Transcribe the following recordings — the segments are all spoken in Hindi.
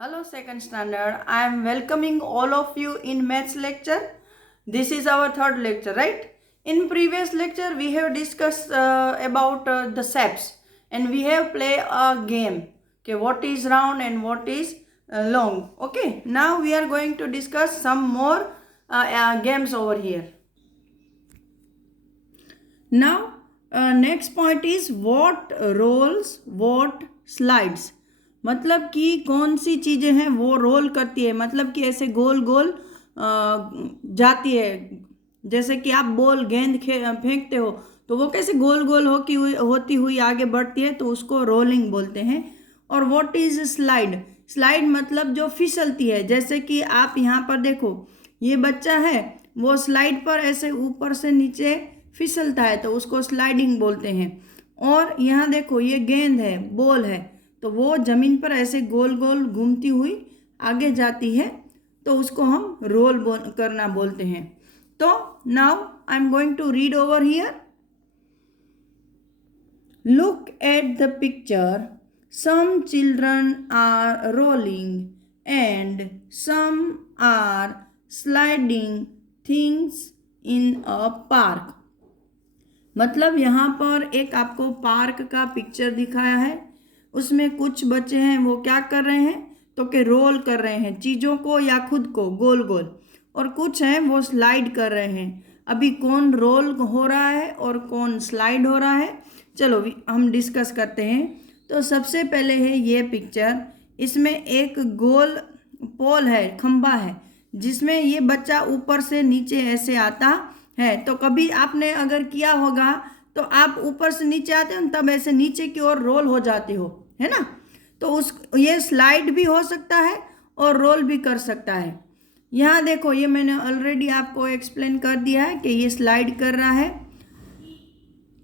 Hello, second standard. I am welcoming all of you in maths lecture. This is our third lecture, right? In previous lecture, we have discussed about the shapes and we have played a game. Okay, what is round and what is long. Okay, now we are going to discuss some more games over here. Now, next point is what rolls, what slides. मतलब कि कौन सी चीज़ें हैं वो रोल करती है, मतलब कि ऐसे गोल गोल जाती है। जैसे कि आप बॉल गेंद फेंकते हो तो वो कैसे गोल गोल होती हुई आगे बढ़ती है, तो उसको रोलिंग बोलते हैं। और व्हाट इज स्लाइड, स्लाइड मतलब जो फिसलती है। जैसे कि आप यहाँ पर देखो, ये बच्चा है वो स्लाइड पर ऐसे ऊपर से नीचे फिसलता है तो उसको स्लाइडिंग बोलते हैं। और यहाँ देखो ये गेंद है, बॉल है, तो वो जमीन पर ऐसे गोल गोल घूमती हुई आगे जाती है, तो उसको हम करना बोलते हैं। तो now I am going to read over here. Look at the picture. Some children are rolling and some are sliding things in a park. मतलब यहाँ पर एक आपको पार्क का पिक्चर दिखाया है। उसमें कुछ बच्चे हैं वो क्या कर रहे हैं, तो कि रोल कर रहे हैं चीज़ों को या खुद को गोल गोल, और कुछ हैं वो स्लाइड कर रहे हैं। अभी कौन रोल हो रहा है और कौन स्लाइड हो रहा है, चलो हम डिस्कस करते हैं। तो सबसे पहले है ये पिक्चर, इसमें एक गोल पोल है, खंबा है, जिसमें ये बच्चा ऊपर से नीचे ऐसे आता है। तो कभी आपने अगर किया होगा तो आप ऊपर से नीचे आते हो तब ऐसे नीचे की ओर रोल हो जाते हो, है ना। तो उस ये स्लाइड भी हो सकता है और रोल भी कर सकता है। यहाँ देखो, ये मैंने ऑलरेडी आपको एक्सप्लेन कर दिया है कि ये स्लाइड कर रहा है।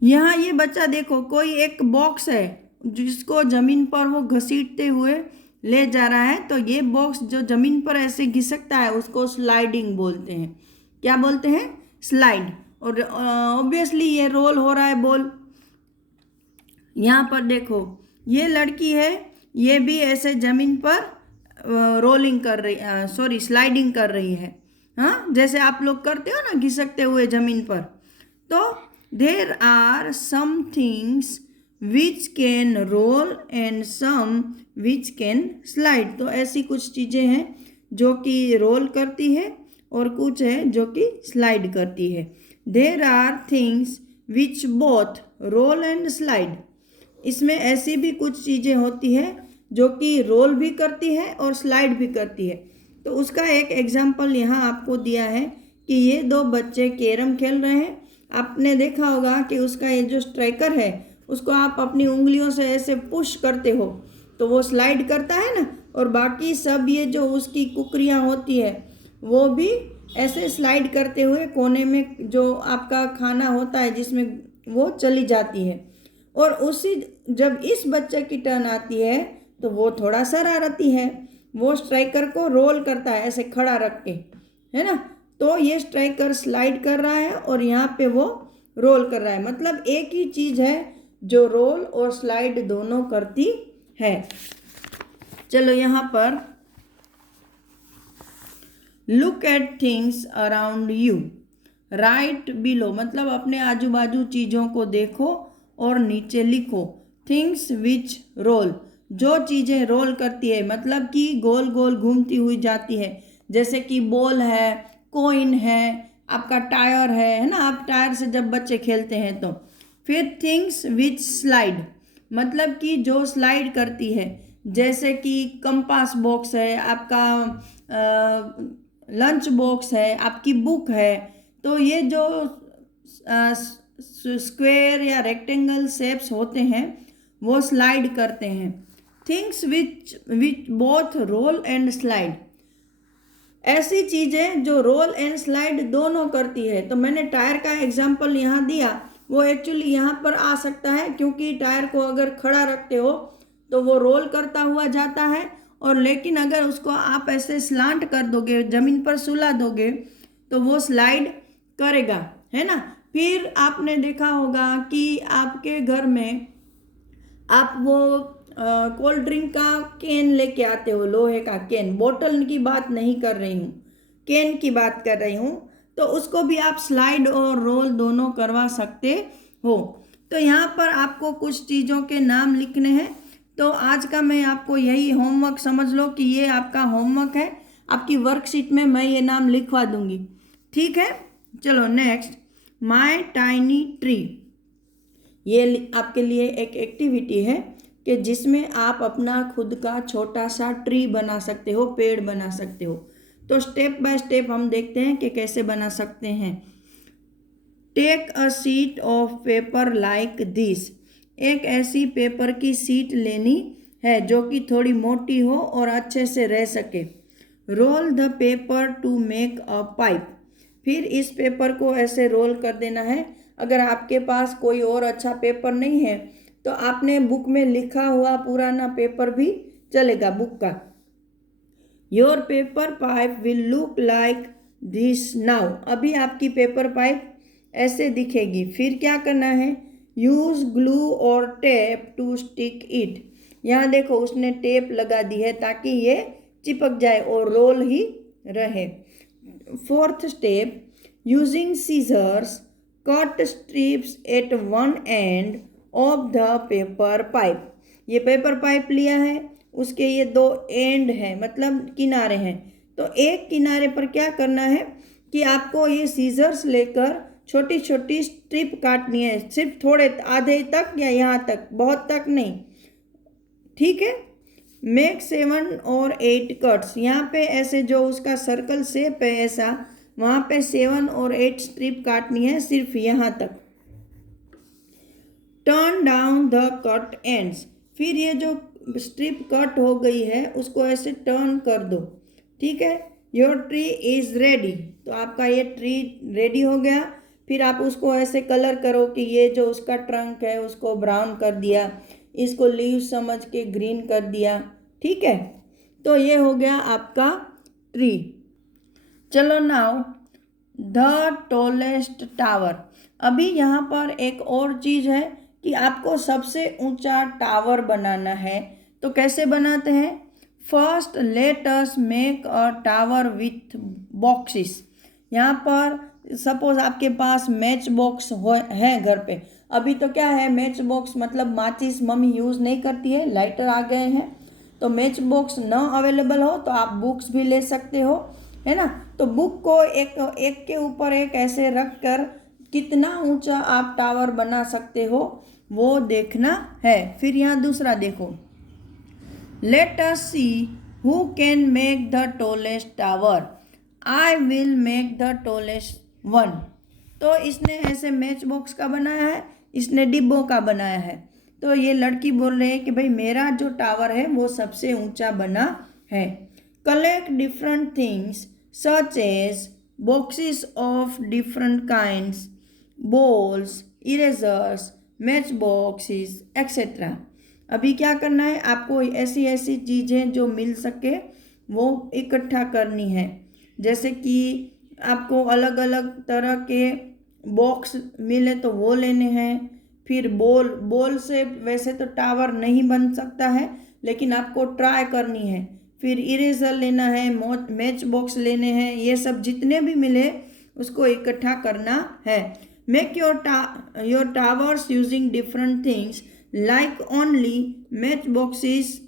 यहाँ ये बच्चा देखो, कोई एक बॉक्स है जिसको जमीन पर वो घसीटते हुए ले जा रहा है, तो ये बॉक्स जो जमीन पर ऐसे घिसकता है उसको स्लाइडिंग बोलते हैं। क्या बोलते हैं, स्लाइड। और ऑब्वियसली ये रोल हो रहा है बॉल। यहाँ पर देखो ये लड़की है, ये भी ऐसे जमीन पर रोलिंग कर रही, सॉरी स्लाइडिंग कर रही है। हाँ, जैसे आप लोग करते हो ना घिसकते हुए जमीन पर। तो there are some things which can roll and some which can slide. तो ऐसी कुछ चीज़ें हैं जो कि रोल करती है और कुछ है जो कि स्लाइड करती है। There are things which both roll and slide. इसमें ऐसी भी कुछ चीज़ें होती है जो कि रोल भी करती है और स्लाइड भी करती है। तो उसका एक एग्जाम्पल यहाँ आपको दिया है कि ये दो बच्चे कैरम खेल रहे हैं। आपने देखा होगा कि उसका ये जो स्ट्राइकर है उसको आप अपनी उंगलियों से ऐसे पुश करते हो तो वो स्लाइड करता है ना, और बाकी सब ये जो उसकी कुकरियाँ होती है वो भी ऐसे स्लाइड करते हुए कोने में जो आपका खाना होता है जिसमें वो चली जाती है। और उसी जब इस बच्चे की टर्न आती है तो वो थोड़ा शरारती है, वो स्ट्राइकर को रोल करता है ऐसे खड़ा रख के, है ना। तो ये स्ट्राइकर स्लाइड कर रहा है और यहाँ पे वो रोल कर रहा है। मतलब एक ही चीज़ है जो रोल और स्लाइड दोनों करती है। चलो यहाँ पर look at things around you, right below, मतलब अपने आजू बाजू चीज़ों को देखो और नीचे लिखो थिंग्स विच रोल, जो चीज़ें रोल करती है, मतलब कि गोल गोल घूमती हुई जाती है। जैसे कि बॉल है, कॉइन है, आपका टायर है ना, आप टायर से जब बच्चे खेलते हैं तो। फिर थिंग्स विच स्लाइड, मतलब कि जो स्लाइड करती है, जैसे कि कंपास बॉक्स है आपका, लंच बॉक्स है, आपकी बुक है। तो ये जो स्क्वायर या रेक्टेंगल शेप्स होते हैं वो स्लाइड करते हैं। Things which which both roll and slide, ऐसी चीज़ें जो रोल एंड स्लाइड दोनों करती है। तो मैंने टायर का एग्जांपल यहाँ दिया, वो एक्चुअली यहाँ पर आ सकता है क्योंकि टायर को अगर खड़ा रखते हो तो वो रोल करता हुआ जाता है, और लेकिन अगर उसको आप ऐसे स्लांट कर दोगे, ज़मीन पर सुला दोगे, तो वो स्लाइड करेगा, है ना। फिर आपने देखा होगा कि आपके घर में आप वो कोल्ड ड्रिंक का कैन लेके आते हो, लोहे का कैन, बोतल की बात नहीं कर रही हूँ, कैन की बात कर रही हूँ, तो उसको भी आप स्लाइड और रोल दोनों करवा सकते हो। तो यहाँ पर आपको कुछ चीज़ों के नाम लिखने हैं। तो आज का मैं आपको यही होमवर्क समझ लो कि ये आपका होमवर्क है। आपकी वर्कशीट में मैं ये नाम लिखवा दूंगी, ठीक है। चलो नेक्स्ट, माय टाइनी ट्री। ये आपके लिए एक एक्टिविटी है कि जिसमें आप अपना खुद का छोटा सा ट्री बना सकते हो, पेड़ बना सकते हो। तो स्टेप बाय स्टेप हम देखते हैं कि कैसे बना सकते हैं। Take a sheet of paper like this. एक ऐसी पेपर की शीट लेनी है जो कि थोड़ी मोटी हो और अच्छे से रह सके। Roll the paper to make a pipe. फिर इस पेपर को ऐसे रोल कर देना है। अगर आपके पास कोई और अच्छा पेपर नहीं है तो आपने बुक में लिखा हुआ पुराना पेपर भी चलेगा, बुक का। Your paper pipe will look like this now. अभी आपकी पेपर पाइप ऐसे दिखेगी। फिर क्या करना है, यूज ग्लू और टेप टू स्टिक इट। यहाँ देखो उसने टेप लगा दी है ताकि ये चिपक जाए और रोल ही रहे। Fourth step, using scissors cut strips at one end of the paper pipe. ये पेपर पाइप लिया है, उसके ये दो एंड हैं, मतलब किनारे हैं। तो एक किनारे पर क्या करना है कि आपको ये सीजर्स लेकर छोटी छोटी स्ट्रिप काटनी है, सिर्फ थोड़े आधे तक या यहाँ तक, बहुत तक नहीं, ठीक है। मेक 7 और 8 कट्स। यहाँ पे ऐसे जो उसका सर्कल शेप है ऐसा, वहाँ पे 7 और 8 स्ट्रिप काटनी है, सिर्फ यहाँ तक। Turn down the cut ends. फिर ये जो स्ट्रिप कट हो गई है उसको ऐसे टर्न कर दो, ठीक है। Your tree is ready. तो आपका ये ट्री रेडी हो गया। फिर आप उसको ऐसे कलर करो कि ये जो उसका ट्रंक है उसको ब्राउन कर दिया, इसको लीव समझ के ग्रीन कर दिया, ठीक है। तो ये हो गया आपका ट्री। चलो नाउ द टॉलेस्ट टावर। अभी यहाँ पर एक और चीज़ है कि आपको सबसे ऊंचा टावर बनाना है। तो कैसे बनाते हैं, first let us make a tower with boxes. यहाँ पर सपोज आपके पास मैच बॉक्स है घर पे। अभी तो क्या है, मैच बॉक्स मतलब माचिस मम्मी यूज़ नहीं करती है, लाइटर आ गए हैं। तो मैच बॉक्स न अवेलेबल हो तो आप बुक्स भी ले सकते हो, है ना। तो बुक को एक के ऊपर एक ऐसे रख कर कितना ऊंचा आप टावर बना सकते हो वो देखना है। फिर यहाँ दूसरा देखो, let us see who can make the tallest tower. I will make the tallest one. तो इसने ऐसे मैच बॉक्स का बनाया है, इसने डिब्बों का बनाया है। तो ये लड़की बोल रही है कि भाई मेरा जो टावर है वो सबसे ऊंचा बना है। Collect different things such as boxes of different kinds, balls, erasers, match boxes etcetera. अभी क्या करना है, आपको ऐसी ऐसी चीज़ें जो मिल सके वो इकट्ठा करनी है। जैसे कि आपको अलग अलग तरह के बॉक्स मिले तो वो लेने हैं। फिर बॉल से वैसे तो टावर नहीं बन सकता है, लेकिन आपको ट्राई करनी है। फिर इरेजर लेना है, मैच बॉक्स लेने हैं, ये सब जितने भी मिले उसको इकट्ठा करना है। Make your towers using different things like only match boxes,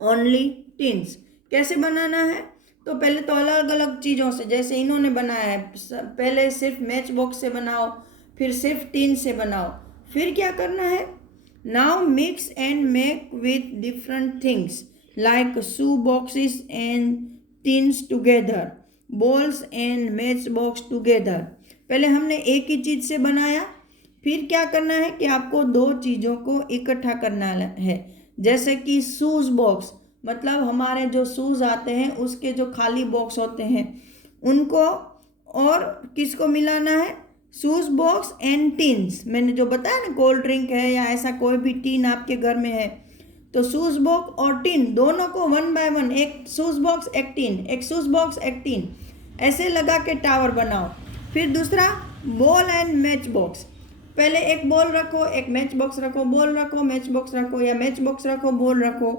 only tins. कैसे बनाना है, तो पहले तो अलग अलग चीज़ों से, जैसे इन्होंने बनाया है, पहले सिर्फ मैच बॉक्स से बनाओ, फिर सिर्फ टिन से बनाओ। फिर क्या करना है, now mix and make with different things like shoe boxes and tins together, balls and match box together. पहले हमने एक ही चीज़ से बनाया, फिर क्या करना है कि आपको दो चीज़ों को इकट्ठा करना है। जैसे कि शूज़ बॉक्स, मतलब हमारे जो शूज़ आते हैं उसके जो खाली बॉक्स होते हैं उनको, और किसको मिलाना है, शूज़ बॉक्स एंड टिन्स। मैंने जो बताया ना, कोल्ड ड्रिंक है या ऐसा कोई भी टिन आपके घर में है, तो शूज़ बॉक्स और टिन दोनों को 1 बाय 1, एक शूज़ बॉक्स एक टिन, एक शूज़ बॉक्स एक टिन, ऐसे लगा के टावर बनाओ। फिर दूसरा बॉल एंड मैच बॉक्स। पहले एक बॉल रखो, एक मैच बॉक्स रखो, बॉल रखो, मैच बॉक्स रखो, या मैच बॉक्स रखो, बॉल रखो।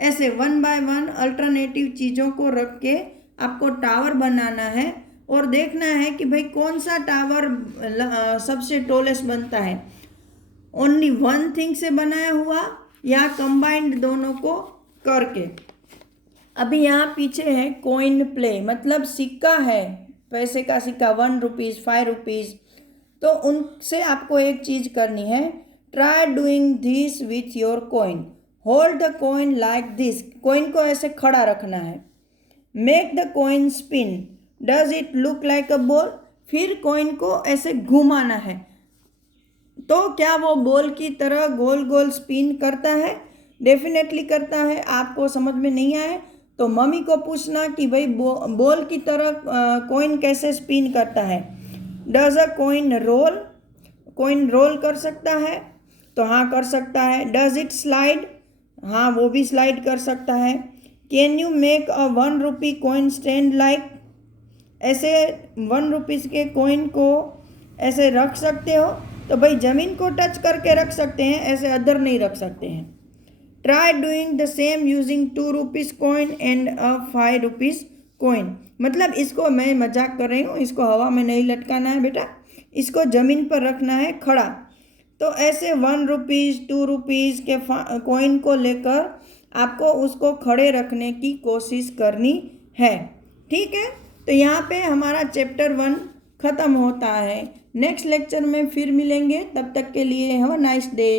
ऐसे 1 बाय 1 अल्टरनेटिव चीज़ों को रख के आपको टावर बनाना है और देखना है कि भाई कौन सा टावर सबसे टॉलेस्ट बनता है, ओनली वन थिंग से बनाया हुआ या कंबाइंड दोनों को करके। अभी यहाँ पीछे है कॉइन प्ले, मतलब सिक्का है, पैसे का सिक्का, 1 रुपीज़, 5 रुपीज़। तो उनसे आपको एक चीज़ करनी है, try doing this with your coin, hold the coin like this, coin को ऐसे खड़ा रखना है। Make the coin spin, does it look like a ball, फिर कॉइन को ऐसे घुमाना है। तो क्या वो बॉल की तरह गोल गोल स्पिन करता है? डेफिनेटली करता है। आपको समझ में नहीं आए तो मम्मी को पूछना कि भाई बॉल की तरह कॉइन कैसे स्पिन करता है। Does a coin roll, coin roll कर सकता है? तो हाँ कर सकता है। डज इट स्लाइड, हाँ वो भी स्लाइड कर सकता है। Can you make a 1 rupee coin stand like, ऐसे 1 रुपीज़ के कॉइन को ऐसे रख सकते हो? तो भाई ज़मीन को टच करके रख सकते हैं, ऐसे अदर नहीं रख सकते हैं। Try doing the same using 2 rupees coin and a 5 rupees coin, मतलब इसको मैं मजाक कर रही हूँ, इसको हवा में नहीं लटकाना है बेटा, इसको ज़मीन पर रखना है खड़ा। तो ऐसे 1 रुपीज़ 2 रुपीज़ के कॉइन को लेकर आपको उसको खड़े रखने की कोशिश करनी है। ठीक है, तो यहाँ पे हमारा चैप्टर 1 ख़त्म होता है। नेक्स्ट लेक्चर में फिर मिलेंगे, तब तक के लिए हैव अ नाइस डे।